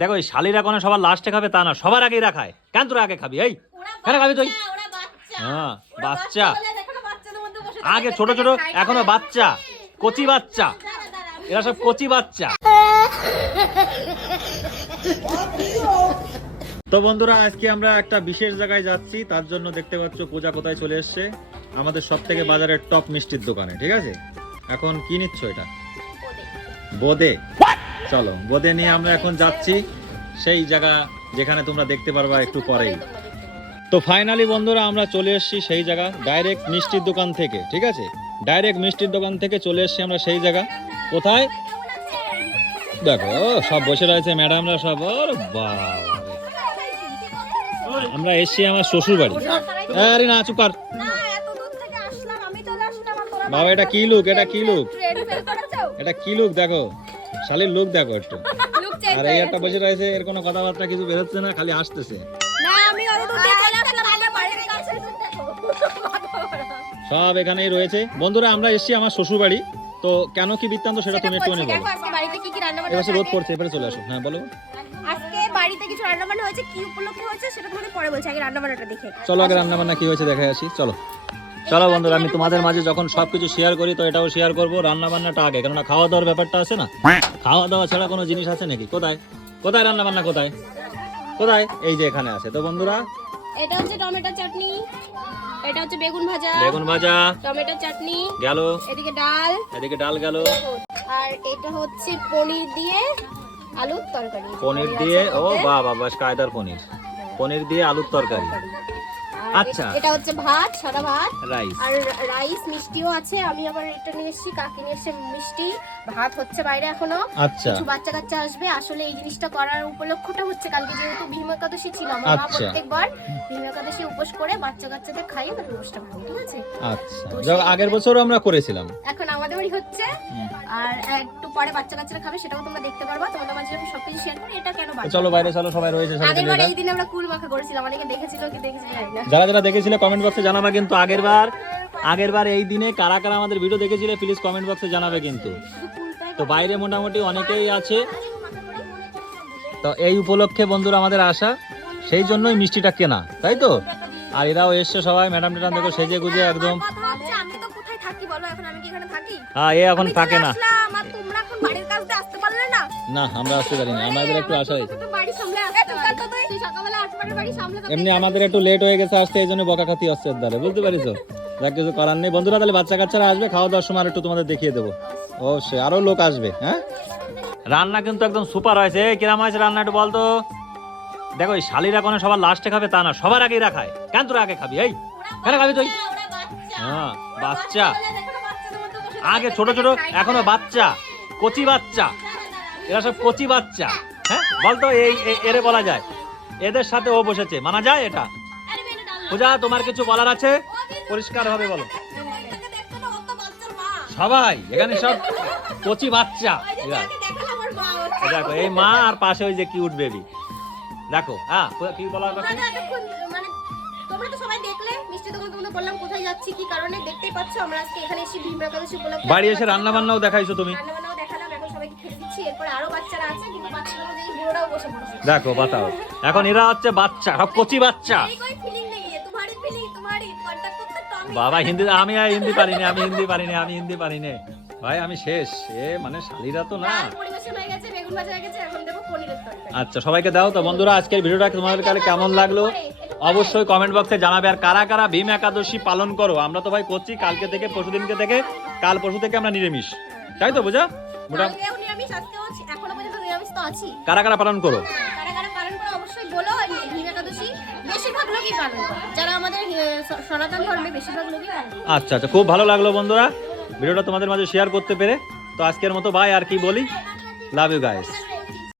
দেখো এই শালিরা কোনো সবার লাস্টে খাবে তা না সবার আগেই রাখায় কেন তোরা আগে খাবি এই? কেন খাবি তুই? হ্যাঁ বাচ্চা আগে ছোট ছোট এখনও বাচ্চা কচি বাচ্চা। এরা সব কচি বাচ্চা। তো বন্ধুরা আজকে আমরা একটা বিশেষ জায়গায় যাচ্ছি তার জন্য দেখতে পাচ্ছ পূজা কোথায় চলে এসছে। আমাদের সব থেকে বাজারের টপ মিষ্টির দোকানে ঠিক আছে? এখন কি নিচ্ছ এটা? বোদে। চলো, বোদে নিয়ে আমরা এখন যাচ্ছি। সেই জায়গা যেখানে তোমরা দেখতে পারবা একটু পরেই। তো ফাইনালি বন্ধুরা, আমরা চলে এসেছি সেই জায়গা ডাইরেক্ট মিষ্টির দোকান থেকে, ঠিক আছে? ডাইরেক্ট মিষ্টির দোকান থেকে চলে এসেছি আমরা সেই জায়গা। কোথায়? দেখো সব বসে রয়েছে ম্যাডামরা সব বাবা আমরা এসেছি আমার শ্বশুর বাড়ি। আরে না চুপ কর। বাবা, এটা কি লুক এটা কি লুক এটা কি লুক দেখো। শালির লুক দেখো একটু। আর এই একটা বসে রয়েছে এর কোনো কথাবার্তা কিছু বেরোচ্ছে না খালি আসতেছে সব এখানেই রয়েছে। বন্ধুরা আমরা এসেছি আমার শ্বশুর বাড়ি তো কেন কি বৃত্তান্ত সেটা তুমি একটু বলো। এবার রোদ পড়ছে এবারে চলে আসো। হ্যাঁ বলো। আজকে বাড়িতে কিছু রান্না বান্না হয়েছে কি উপলক্ষে হয়েছে সেটা তোমাদের পরে বলছি আগে রান্না বান্নাটা দেখে। চলো আগে রান্না বান্না কি হয়েছে দেখে আসি। চলো। চলো বন্ধুরা আমি তোমাদের মাঝে যখন সবকিছু শেয়ার করি তো এটাও শেয়ার করব। রান্না বান্নাটা আগে কেননা খাওয়া দাওয়ার ব্যাপারটা আছে না? খাওয়া দাওয়া ছাড়া কোনো জিনিস আছে নাকি? কোথায়? কোথায় রান্না বান্না কোথায়? কোথায়? এই যে এখানে আছে। তো বন্ধুরা? এটা হচ্ছে টমেটো চাটনি। এটা হচ্ছে বেগুন ভাজা। বেগুন ভাজা। টমেটো চাটনি। গেল। এদিকে ডাল। এদিকে ডাল গেল। আর এটা হচ্ছে পনির দিয়ে আলুর তরকারি। পনির দিয়ে? ও ওতে। বাহ বাহ বাস কায়দার পনির। পনির দিয়ে আলুর তরকারি। আচ্ছা। এটা হচ্ছে ভাত সাদা ভাত। রাইস আর রাইস মিষ্টিও আছে। আমি আবার এটা নিয়ে এসেছি কাকি নিয়ে এসেছে মিষ্টি। ভাত হচ্ছে বাইরে এখনও। আচ্ছা। কিছু বাচ্চা কাচ্চা আসবে। আসলে এই জিনিসটা করার উপলক্ষটা হচ্ছে কালকে যেহেতু ভীম একাদশী ছিল আমার মা আচ্ছা। প্রত্যেকবার ভীম একাদশী উপোস করে বাচ্চা কাচ্চাদের খাইয়ে তারপর উপোসটা ভাঙে ঠিক আছে? আচ্ছা। আগের বছরও আমরা করেছিলাম। এখন আমাদের বাড়ি হচ্ছে। আর একটু পরে বাচ্চা কাচ্চারা খাবে সেটাও তোমরা দেখতে পারবা। তোমাদের মাঝে আমি সবকিছু শেয়ার করি। এটা কেন চলো বাইরে চলো সবাই রয়েছে আগের বার এই দিনে আমরা কুল মাখা করেছিলাম। অনেকে দেখেছিল কি দেখেছিল জানি না। যারা যারা দেখেছিলে কমেন্ট বক্সে জানাবে কিন্তু আগের বার আগের বার এই দিনে কারা কারা আমাদের ভিডিও দেখেছিলে প্লিজ কমেন্ট বক্সে জানাবে কিন্তু। তো বাইরে মোটামুটি অনেকেই আছে। তো এই উপলক্ষে বন্ধুরা আমাদের আসা সেই জন্যই মিষ্টিটা কেনা, তাই তো? আর এরাও এসছে সবাই ম্যাডাম ট্যাডাম দেখো সেজে গুজে একদম হ্যাঁ এ এখন থাকে না। তোমরা এখন বাড়ির কাছ আসতে পারলে না? না আমরা আসতে পারি না আমাদের একটু আশা হয়েছে। এমনি আমাদের একটু লেট হয়ে গেছে আসতে এই জন্য বকা খাতি হচ্ছে এর বুঝতে পারিস যা কিছু করার নেই। বন্ধুরা তাহলে বাচ্চা কাচ্চারা আসবে খাওয়া দাওয়ার সময় একটু তোমাদের দেখিয়ে দেবো। অবশ্যই আরও লোক আসবে হ্যাঁ? রান্না কিন্তু একদম সুপার হয়েছে। এই কিরাম হয়েছে রান্না একটু বলতো? দেখো এই শালিরা কোনো সবার লাস্টে খাবে তা না সবার আগেই রাখায় কেন তোরা আগে খাবি এই? কেন খাবি তুই? হ্যাঁ বাচ্চা। আগে ছোট ছোট, এখনও বাচ্চা, কচি বাচ্চা। এরা সব কচি বাচ্চা। হ্যাঁ? বলতো এই এরে বলা যায়। এদের সাথে ও বসেছে। মানা যায় এটা? পূজা, তোমার কিছু বলার আছে? পরিষ্কার হবে, বলো। সবাই, এখানে সব কচি বাচ্চা। দেখো, এই মা আর পাশে ওই যে কিউট বেবি দেখো হ্যাঁ কি বলা কথা মানে তোমরা তো সবাই দেখলে মিষ্টি দোকান তোমাদের বললাম কোথায় যাচ্ছি কি কারণে? দেখতেই পাচ্ছ আমরা আজকে এখানে এসে উপলক্ষে বাড়ি এসে রান্না বান্নাও দেখাইছো তুমি। রান্না বান্নাও দেখালাম এখন সবাইকে দিচ্ছি এরপর আরও বাচ্চারা আছে কিন্তু বুড়োরাও বসে দেখো বাতাও। এখন এরা হচ্ছে বাচ্চা সব কচি বাচ্চা। বাবা হিন্দি আমি হিন্দি পারিনি আমি হিন্দি পারিনি আমি হিন্দি পারিনি। ভাই আমি শেষ এ মানে শালিরা তো না। আচ্ছা সবাইকে দাও তো বন্ধুরা আজকের ভিডিওটা তোমাদের কেমন লাগল? অবশ্যই কমেন্ট বক্সে জানাবে আর কারা কারা ভীম একাদশী পালন করো? আমরা তো ভাই করছি কালকে থেকে পরশুদিনকে থেকে। কাল পরশু থেকে আমরা নিরামিষ। তাই তো বুঝা? মোটা কালকেও নিরামিষ আজকেও আছি- এখনও পর্যন্ত নিরামিষ তো আছি। কারা কারা পালন করো? কারা কারা পালন করে অবশ্যই বলো। ভীম একাদশী বেশিরভাগ লোকই পালন করে। যারা আমাদের সনাতন ধর্মে বেশিরভাগ লোকই পালন করে। আচ্ছা আচ্ছা। খুব ভালো লাগল বন্ধুরা। ভিডিওটা তোমাদের মাঝে শেয়ার করতে পেরে। তো আজকের মতো বাই আর কি বলি? Love you guys